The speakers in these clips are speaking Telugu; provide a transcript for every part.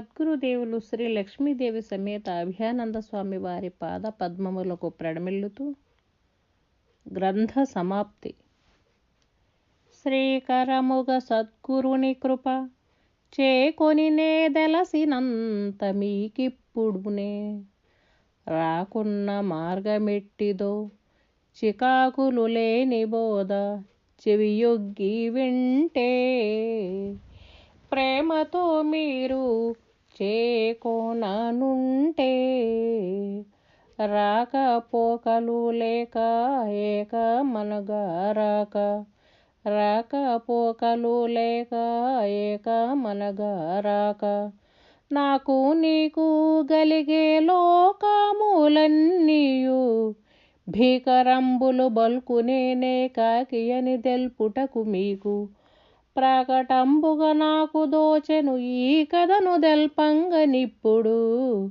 సద్గురుదేవులు శ్రీ లక్ష్మీదేవి సమేత అభయానంద స్వామి వారి పాద పద్మములకు ప్రణమిల్లుతూ గ్రంథ సమాప్తి. శ్రీకరముగ సద్గురుని కృప చేకొని నేదలసినంత మీకిప్పుడునే. రాకున్న మార్గమెట్టిదో చికాకులు లేని బోధ చెవియొగ్గి వింటే. ప్రేమతో మీరు చేకోననుంటే రాకపోకలు లేక ఏక మనగా రాక. రాకపోకలు లేక ఏక మనగా రాక. నాకు నీకు గలిగే లోకములన్నీయు. భీకరంబులు బల్కునేనే కాకి అని తెల్పుటకు మీకు. ప్రకటంబుగ నాకు దోచెను ఈ కథను దెల్పంగనిప్పుడు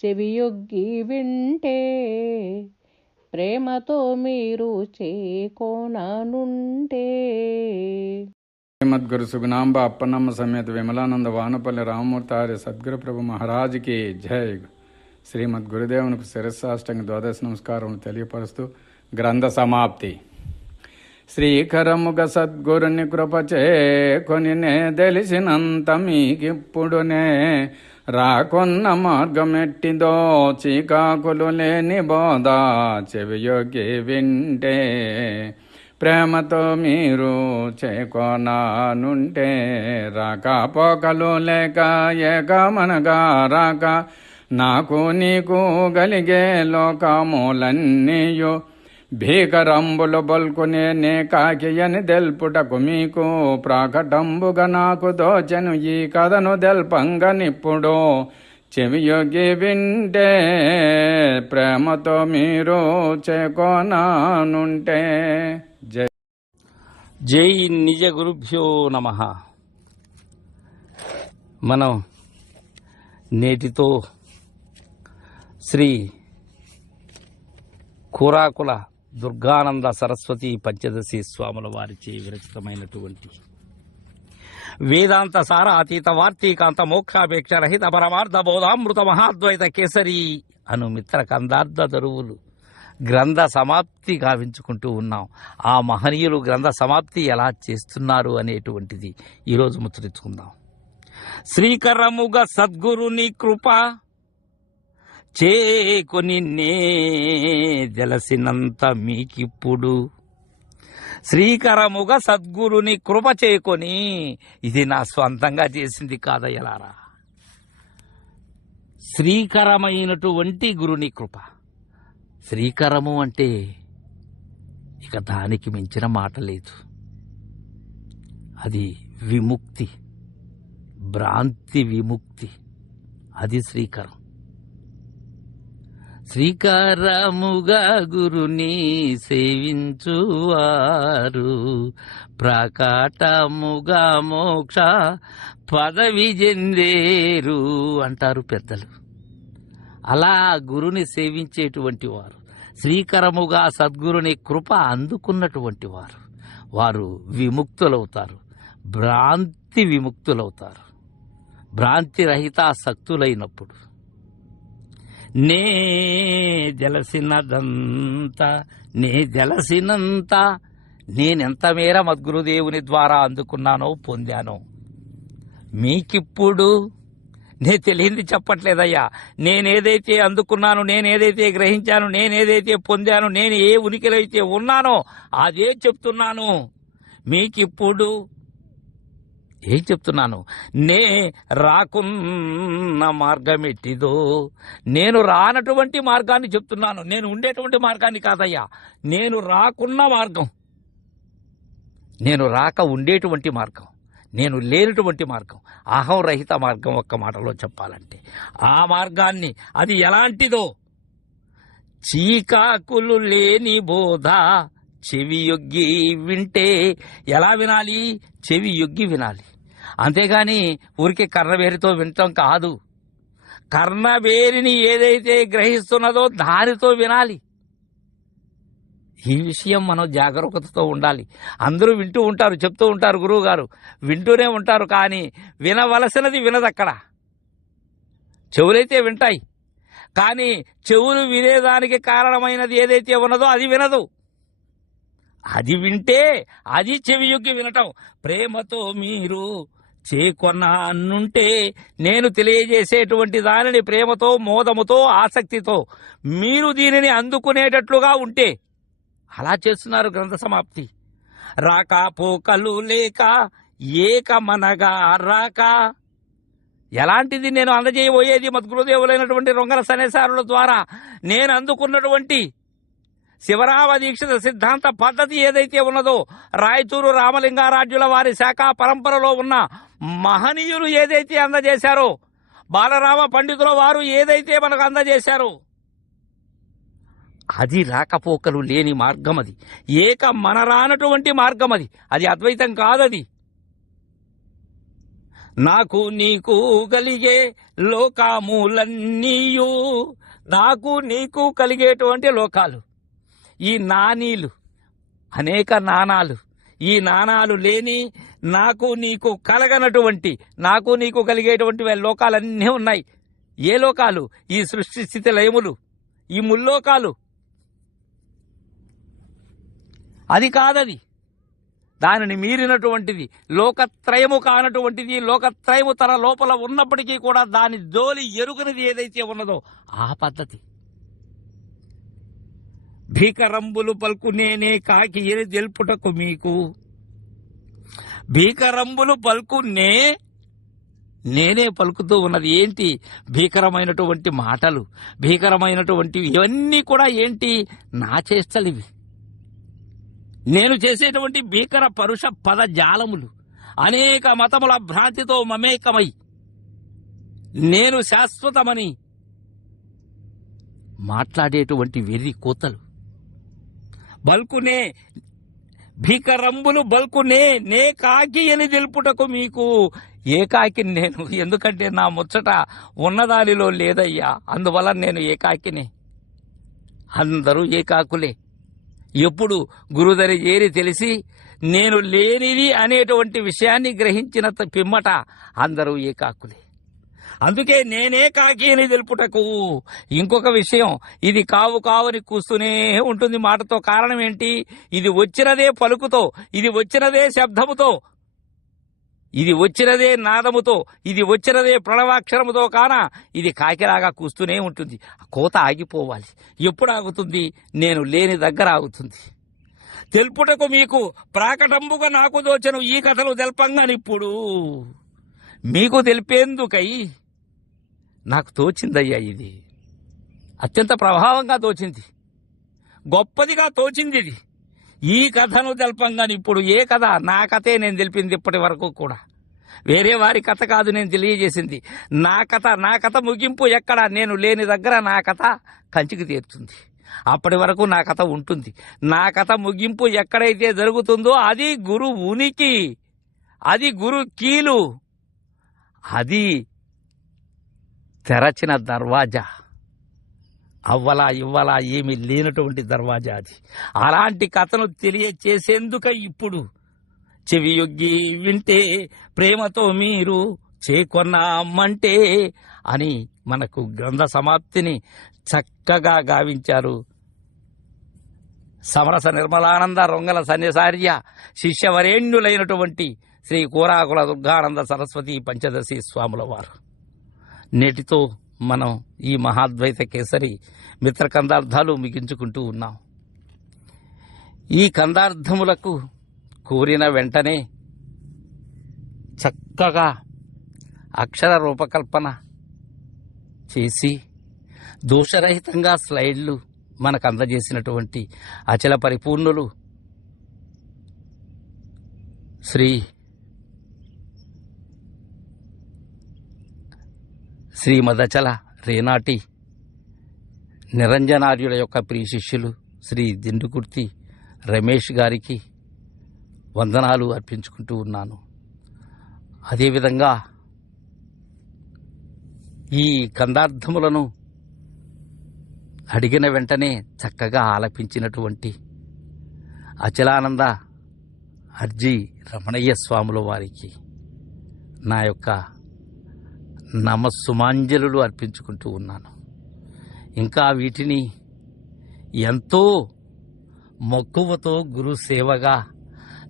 చెవియొగ్గి వింటే ప్రేమతో మీరు చేకోననుంటే. శ్రీమద్గురు సుగుణాంబ అప్పన్నమ్మ సమేత విమలానంద వానపల్లి రామమూర్తి ఆర్య సద్గురు ప్రభు మహారాజుకి జై. శ్రీమద్ గురుదేవునికి శిరస్సాష్టంగ ద్వాదశ నమస్కారం తెలియపరుస్తూ గ్రంథ సమాప్తి. శ్రీకరముగ సద్గురుని కృపచే కొనినే తెలిసినంత మీకిప్పుడునే రాకొన్న మార్గమెట్టిదో చీకాకులు లేని బోధ చెవియోకి వింటే. ప్రేమతో మీరు చేకొనానుంటే రాకపోకలు లేక ఏకమనగా రాక నాకు నీకు గలిగే లోకములన్నీయు భీకరంబులు బొల్కునే నే కాకియని దెల్పుటకు మీకు ప్రాకటంబుగా నాకు దోచెను ఈ కథను దెల్పంగనిప్పుడు చెవియొగి వింటే ప్రేమతో మీరు చేకోనానుంటే. జై. జై నిజ గురుభ్యో నమ. మనం నేటితో శ్రీ కూరాకుల దుర్గానంద సరస్వతి పంచదశి స్వాముల వారిచే విరచితమైనటువంటి వేదాంత సార అతీత వార్తీకాంత మోక్షాపేక్ష రహిత పరమార్థ బోధామృత మహాద్వైత కేసరి అను మిత్ర కందార్థ దరువులు గ్రంథ సమాప్తి గావించుకుంటూ ఉన్నాం. ఆ మహనీయులు గ్రంథ సమాప్తి ఎలా చేస్తున్నారు అనేటువంటిది ఈరోజు ముచ్చరించుకుందాం శ్రీకరముగ సద్గురుని కృప చేకొని నే జలసినంత మీకిప్పుడు. శ్రీకరముగ సద్గురుని కృప చేకొని ఇది నా స్వంతంగా చేసింది కాదయ్యలారా. శ్రీకరమైనటువంటి గురుని కృప. శ్రీకరము అంటే ఇక దానికి మించిన మాట లేదు. అది విముక్తి భ్రాంతి విముక్తి. అది శ్రీకరం. శ్రీకారముగా గురుని సేవించువారు. ప్రకాటముగా మోక్ష పదవి చెందేరు అంటారు పెద్దలు. అలా గురుని సేవించేటువంటి వారు శ్రీకరముగా సద్గురుని కృప అందుకున్నటువంటి వారు వారు విముక్తులవుతారు భ్రాంతి విముక్తులవుతారు భ్రాంతి రహిత శక్తులైనప్పుడు నే జలసినదంతా నే జలసినంత నేనెంత మేర మద్గురుదేవుని ద్వారా అందుకున్నానో పొందానో. మీకిప్పుడు నే తెలియంది చెప్పట్లేదయ్యా. నేనేదైతే అందుకున్నాను నేనేదైతే గ్రహించాను నేనేదైతే పొందాను నేను ఏ ఉనికిలో అయితే ఉన్నానో అదే చెప్తున్నాను. మీకిప్పుడు ఏం చెప్తున్నాను? నే రాకున్న మార్గం ఎట్టిదో నేను రానటువంటి మార్గాన్ని చెప్తున్నాను. నేను ఉండేటువంటి మార్గాన్ని కాదయ్యా. నేను రాకున్న మార్గం. నేను రాక ఉండేటువంటి మార్గం. నేను లేనటువంటి మార్గం. అహం రహిత మార్గం ఒక్క మాటలో చెప్పాలంటే. ఆ మార్గాన్ని అది ఎలాంటిదో? చీకాకులు లేని బోధ. చెవి యొగ్గి వింటే ఎలా వినాలి? చెవి యొగ్గి వినాలి. అంతేగాని ఊరికే కర్ణవేరితో వినటం కాదు. కర్ణవేరిని ఏదైతే గ్రహిస్తున్నదో దానితో వినాలి. ఈ విషయం మనం జాగరూకతతో ఉండాలి. అందరూ వింటూ ఉంటారు చెప్తూ ఉంటారు గురువు గారు వింటూనే ఉంటారు కానీ వినవలసినది వినదక్కడ. చెవులైతే వింటాయి. కానీ చెవులు వినేదానికి కారణమైనది ఏదైతే ఉన్నదో అది వినదు. అది వింటే అది చెవియొగ్గి వినటం. ప్రేమతో మీరు చేకొన్న అన్నుంటే నేను తెలియజేసేటువంటి దానిని ప్రేమతో మోదముతో ఆసక్తితో మీరు దీనిని అందుకునేటట్లుగా ఉంటే అలా చేస్తున్నారు గ్రంథ సమాప్తి. రాక పోకలు లేక ఏకమనగా రాక ఎలాంటిది నేను అందజేయబోయేది మద్గురుదేవులైనటువంటి రొంగల సనేసారుల ద్వారా? నేను అందుకున్నటువంటి శివరామ దీక్షిత సిద్ధాంత పద్ధతి ఏదైతే ఉన్నదో రాయచూరు రామలింగారాజ్యుల వారి శాఖ పరంపరలో ఉన్న మహనీయులు ఏదైతే అందజేశారో బాలరామ పండితుల వారు ఏదైతే మనకు అందజేశారో అది రాకపోకలు లేని మార్గం అది. ఏక మనరానటువంటి మార్గం అది. అది అద్వైతం కాదది. నాకు నీకు కలిగే లోకాములన్నీయు నాకు నీకు కలిగేటువంటి లోకాలు. ఈ నానీలు అనేక నాణాలు ఈ నాణాలు లేని నాకు నీకు కలగనటువంటి నాకు నీకు కలిగేటువంటి లోకాలన్నీ ఉన్నాయి. ఏ లోకాలు? ఈ సృష్టి స్థితి లయములు. ఈ ముల్లోకాలు. అది కాదది దానిని మీరినటువంటిది లోకత్రయము కానటువంటిది లోకత్రయము తన లోపల ఉన్నప్పటికీ కూడా దాని జోలి ఎరుగనిది ఏదైతే ఉన్నదో ఆ పద్ధతి. భీకరంబులు పలుకునేనే కాకి ఎని తెలుపుటకు మీకు. భీకరంబులు పలుకునే నేనే పలుకుతూ ఉన్నది. ఏంటి? భీకరమైనటువంటి మాటలు భీకరమైనటువంటివి ఇవన్నీ కూడా ఏంటి? నా చేస్తలివి నేను చేసేటువంటి భీకర పరుష పద జాలములు అనేక మతముల భ్రాంతితో మమేకమై నేను శాశ్వతమని మాట్లాడేటువంటి వెర్రి కోతలు. బల్కునే భీకరంబులు బల్కునే నే కాకి అని తెలుపుటకు మీకు ఏకాకి నేను. ఎందుకంటే నా ముచ్చట ఉన్నదానిలో లేదయ్యా. అందువల్ల నేను ఏకాకిని. అందరూ ఏకాకులే. ఎప్పుడు గురుదరి చేరి తెలిసి నేను లేనిది అనేటువంటి విషయాన్ని గ్రహించిన త- పిమ్మట అందరూ ఏకాకులే. అందుకే నేనే కాకి అని తెలుపుటకు. ఇంకొక విషయం ఇది కావు కావని కూస్తూనే ఉంటుంది మాటతో. కారణం ఏంటి? ఇది వచ్చినదే పలుకుతో ఇది వచ్చినదే శబ్దముతో. ఇది వచ్చినదే నాదముతో ఇది వచ్చినదే ప్రణవాక్షరముతో కాన ఇది కాకిలాగా కూస్తూనే ఉంటుంది. కోత ఆగిపోవాలి. ఎప్పుడు ఆగుతుంది? నేను లేని దగ్గర ఆగుతుంది. తెలుపుటకు మీకు ప్రాకటంబుగా నాకు దోచను ఈ కథలు తెల్పంగానిప్పుడు. మీకు తెలిపేందుకై నాకు తోచిందయ్యా ఇది. అత్యంత ప్రభావంగా తోచింది. గొప్పదిగా తోచింది ఇది. ఈ కథను తెల్పంగాని ఇప్పుడు ఏ కథ? నా కథే నేను తెలిపింది ఇప్పటి వరకు కూడా. వేరే వారి కథ కాదు నేను తెలియజేసింది. నా కథ నా కథ ముగింపు ఎక్కడ? నేను లేని దగ్గర నా కథ కంచికి తీరుతుంది. అప్పటి వరకు నా కథ ఉంటుంది. నా కథ ముగింపు ఎక్కడైతే జరుగుతుందో అది గురు ఉనికి. అది గురు కీలు. అది తెరచిన దర్వాజా. అవ్వలా ఇవ్వలా ఏమీ లేనటువంటి దర్వాజా అది. అలాంటి కథను తెలియచేసేందుక ఇప్పుడు చెవియొగ్గి వింటే ప్రేమతో మీరు చేకొన్నామంటే అని మనకు గ్రంథ సమాప్తిని చక్కగా గావించారు. సమరస నిర్మలానంద రొంగల సన్యసార్య శిష్యవరేణ్యులైనటువంటి శ్రీ కోరాకుల దుర్గానంద సరస్వతి పంచదశి స్వాముల వారు నేటితో మనం ఈ మహాద్వైత కేసరి మిత్ర కందార్థాలు మిగించుకుంటూ ఉన్నాం. ఈ కందార్థములకు కోరిన వెంటనే చక్కగా అక్షర రూపకల్పన చేసి దోషరహితంగా స్లైడ్లు మనకు అందజేసినటువంటి అచల పరిపూర్ణులు శ్రీ శ్రీ మదచల రేనాటి నిరంజనార్యుల యొక్క ప్రియ శిష్యులు శ్రీ దిండుకుర్తి రమేష్ గారికి వందనాలు అర్పించుకుంటూ ఉన్నాను. అదేవిధంగా ఈ కందార్థములను అడిగిన వెంటనే చక్కగా ఆలపించినటువంటి అచలానంద అర్జీ రమణయ్య స్వాముల వారికి నా యొక్క నమస్సుమాంజలు అర్పించుకుంటూ ఉన్నాను. ఇంకా వీటిని ఎంతో మక్కువతో గురు సేవగా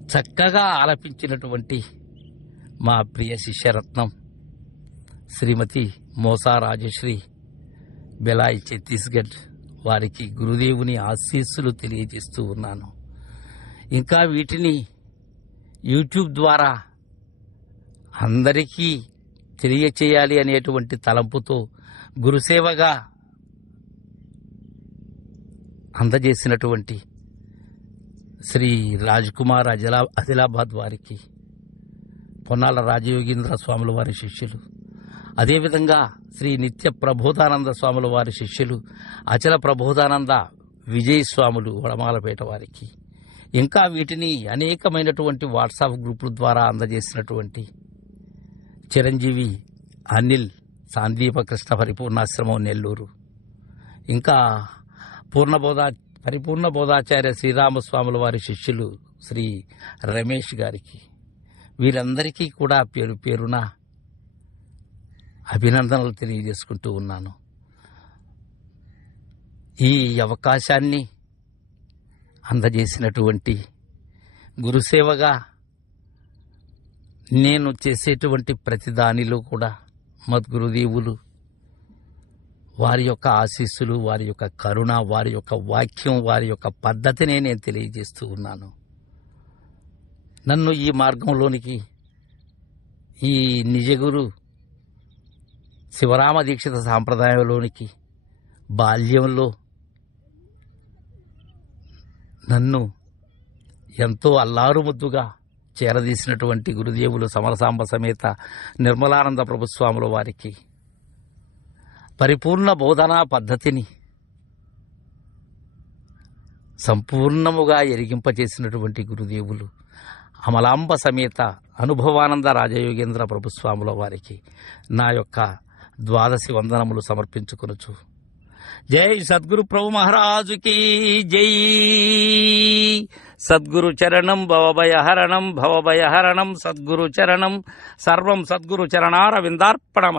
చక్కగా ఆలపించినటువంటి మా ప్రియ శిష్యరత్నం శ్రీమతి మోసా రాజశ్రీ బెలాయి ఛత్తీస్గఢ్ వారికి గురుదేవుని ఆశీస్సులు తెలియజేస్తూ ఉన్నాను. ఇంకా వీటిని యూట్యూబ్ ద్వారా అందరికీ తెలియచేయాలి అనేటువంటి తలంపుతో గురుసేవగా అందజేసినటువంటి శ్రీ రాజ్ కుమార్ అజలా ఆదిలాబాద్ వారికి పొన్నాల రాజయోగీంద్ర స్వాముల వారి శిష్యులు అదేవిధంగా శ్రీ నిత్య ప్రబోధానంద స్వాముల వారి శిష్యులు అచల ప్రబోధానంద విజయస్వాములు వడమాలపేట వారికి ఇంకా వీటిని అనేకమైనటువంటి వాట్సాప్ గ్రూపుల ద్వారా అందజేసినటువంటి చిరంజీవి అనిల్ సాందీప కృష్ణ పరిపూర్ణాశ్రమం నెల్లూరు. ఇంకా పూర్ణబోధా పరిపూర్ణ బోధాచార్య శ్రీరామస్వాముల వారి శిష్యులు శ్రీ రమేష్ గారికి. వీరందరికీ కూడా పేరు పేరున అభినందనలు తెలియజేసుకుంటూ ఉన్నాను. ఈ అవకాశాన్ని అందజేసినటువంటి గురుసేవగా నేను చేసేటువంటి ప్రతి దానిలో కూడా మద్గురుదేవులు వారి యొక్క ఆశీస్సులు వారి యొక్క కరుణ వారి యొక్క వాక్యం వారి యొక్క పద్ధతినే నేను తెలియజేస్తూ ఉన్నాను. నన్ను ఈ మార్గంలోనికి ఈ నిజగురు శివరామ దీక్షిత సాంప్రదాయంలోనికి బాల్యంలో నన్ను ఎంతో అల్లారు ముద్దుగా చేరదీసినటువంటి గురుదేవులు సమరసాంబ సమేత నిర్మలానంద ప్రభుస్వాముల వారికి. పరిపూర్ణ బోధనా పద్ధతిని సంపూర్ణముగా ఎరిగింపచేసినటువంటి గురుదేవులు అమలాంబ సమేత అనుభవానంద రాజయోగేంద్ర ప్రభుస్వాముల వారికి నా యొక్క ద్వాదశి వందనములు సమర్పించుకొనుచు. జై సద్గురు ప్రభు మహారాజుకి జై. సద్గురు చరణం భవభయహరణం భవభయహరణం సద్గురు చరణం సర్వం సద్గురు చరణారవిందార్పణమస్